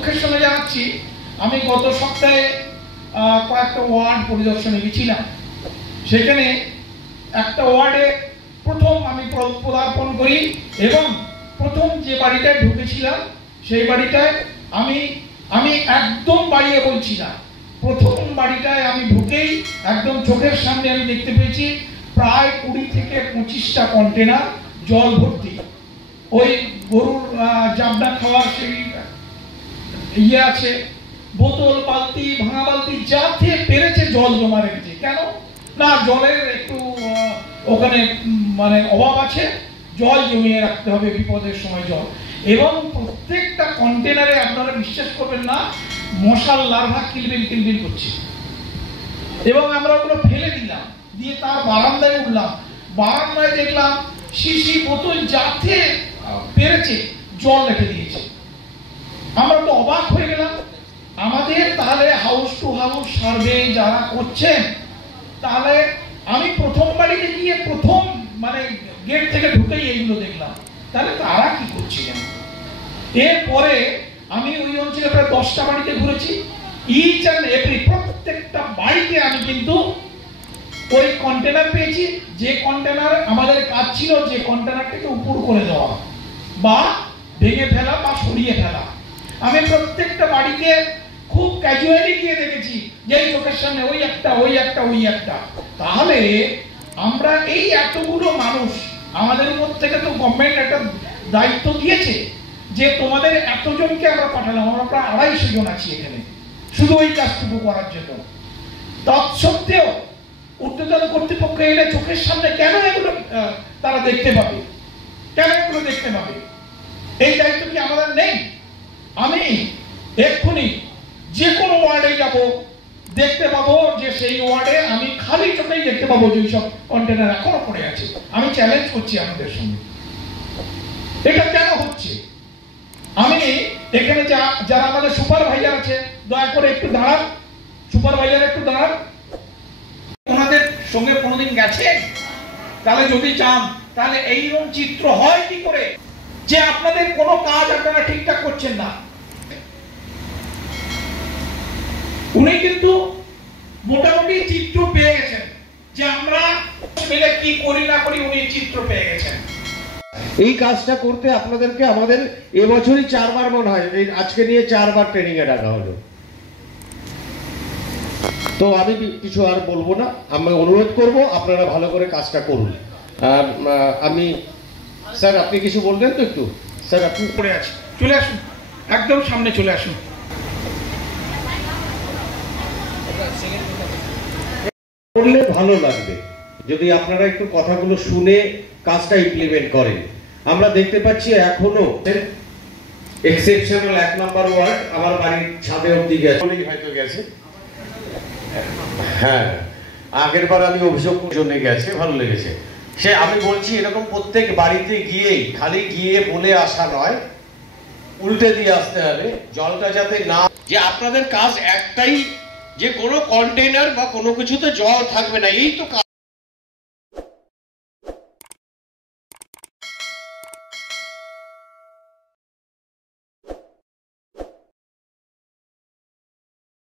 দুঃখের সঙ্গে জানাচ্ছি, আমি গত সপ্তাহে কয়েকটা ওয়ার্ড পরিদর্শনে গেছিলাম। সেখানে একটা ওয়ার্ডে প্রথম আমি পদার্পণ করি এবং প্রথম যে বাড়িটায় ঢুকেছিলাম সেই বাড়িটায় আমি একদম বাড়িয়ে বলছি না, প্রথম বাড়িটায় আমি ঢুকেই একদম চোখের সামনে আমি দেখতে পেয়েছি প্রায় 20 থেকে 25টা কন্টেনার জল ভর্তি। ওই গরুর জাবনা খাওয়ার সেই ইয়ে আছে, বোতল, বালতি, ভাঙা বালতি, যাতে পেরেছে জল জমা রেখেছে। কেন না, জলের একটু ওখানে মানে অভাব আছে, জল জমিয়ে রাখতে হবে বিপদের সময় জল। এবং প্রত্যেকটা কন্টেনারে আপনারা বিশ্বাস করবেন না, মশার লার্ভা কিলবিল কিলবিল করছে। এবং আমরা ওগুলো ফেলে দিলাম, দিয়ে তার বারান্দায় উঠলাম, বারান্দায় দেখলাম শিশি বোতল যাতে পেরেছে জল রেখে দিয়েছে। আমরা তো অবাক হয়ে গেলাম। আমাদের তাহলে হাউস টু হাউস সার্ভে যারা করছেন, তাহলে আমি প্রথম বাড়িতে গিয়ে প্রথম মানে গেট থেকে ঢুকেই এইগুলো দেখলাম, তাহলে তারা কি করছিলেন। এরপরে আমি ওই অঞ্চলে প্রায় 10টা বাড়িতে ঘুরেছি। ইচ অ্যান্ড এভরি প্রত্যেকটা বাড়িতে আমি কিন্তু ওই কন্টেনার পেয়েছি, যে কন্টেনার আমাদের কাজ ছিল যে কন্টেনারটাকে উপর করে দেওয়া বা ভেঙে ফেলা বা সরিয়ে ফেলা। আমি প্রত্যেকটা বাড়িতে খুব ক্যাজুয়ালি গিয়ে দেখেছি যে চোখের সামনে ওই একটা ওই একটা ওই একটা। তাহলে আমরা এই এতগুলো মানুষ, আমাদের উপর থেকে তো গভর্নমেন্ট একটা দায়িত্ব দিয়েছে যে তোমাদের এতজনকে আমরা পাঠালাম, আমরা প্রায় 250 জন আছি এখানে শুধু ওই কাজটুকু করার জন্য। তৎসত্ত্বেও ঊর্ধ্বতন কর্তৃপক্ষ এলে চোখের সামনে কেন এগুলো তারা দেখতে পাবে, কেন এগুলো দেখতে পাবে? এই দায়িত্ব কি আমাদের নেই? আমি এক্ষুনি যে কোনো ওয়ার্ডে যাব, দেখতে পাবো যে সেই ওয়ার্ডে আমি খালি চোখেই দেখতে পাবো যে সব কন্টেনার এখনো পড়ে আছে। আমি চ্যালেঞ্জ করছি আমাদের সঙ্গে, এটা কেন হচ্ছে? আমি এখানে যারা আমাদের সুপারভাইজার আছে, দয়া করে একটু দাঁড়ান, সুপারভাইজার একটু দাঁড়ান। ওনাদের সঙ্গে কোনোদিন গেছে? তাহলে যদি চান তাহলে এইরকম চিত্র হয় কি করে যে আপনাদের কোনো কাজ আপনারা ঠিকঠাক করছেন না? উনি কিন্তু মোটামুটি চিত্র পেয়ে গেছেন যে আমরা মিলে কি করি না করি, উনি চিত্র পেয়ে গেছেন। এই কাজটা করতে আপনাদেরকে আমাদের এবছরই 4 বার মনে হয়, আজকে নিয়ে 4 বার ট্রেনিং এ ডাকা হলো। তো আমি কিছু আর বলবো না, আমি অনুরোধ করব আপনারা ভালো করে কাজটা করুন। আর আমি স্যার, আপনি কিছু বলবেন তো একটু? স্যার আপনি পড়ে আছেন, চলে আসুন, একদম সামনে চলে আসুন। করলে ভালো লাগবে যদি আপনারা একটু কথাগুলো শুনে কাজটা ইমপ্লিমেন্ট করেন। আমরা দেখতে পাচ্ছি এখনো এক্সেপশনাল 1 নম্বর ওয়ার্ড আমার বাড়ির ছাদে অবধি গেছে, হয়তো গেছে। হ্যাঁ, আগের বার আমি অভিযোগ জন্য গেছে, ভালো লেগেছে। সে আমি বলছি এরকম প্রত্যেক বাড়িতে গিয়েই খালি গিয়ে বলে আসা নয়, উল্টে দিয়ে আসতে হবে, জলটা যাতে না, যে আপনাদের কাজ একটাই যে কোনো কন্টেইনার বা কোনো কিছুতে জল থাকবে না, এই তো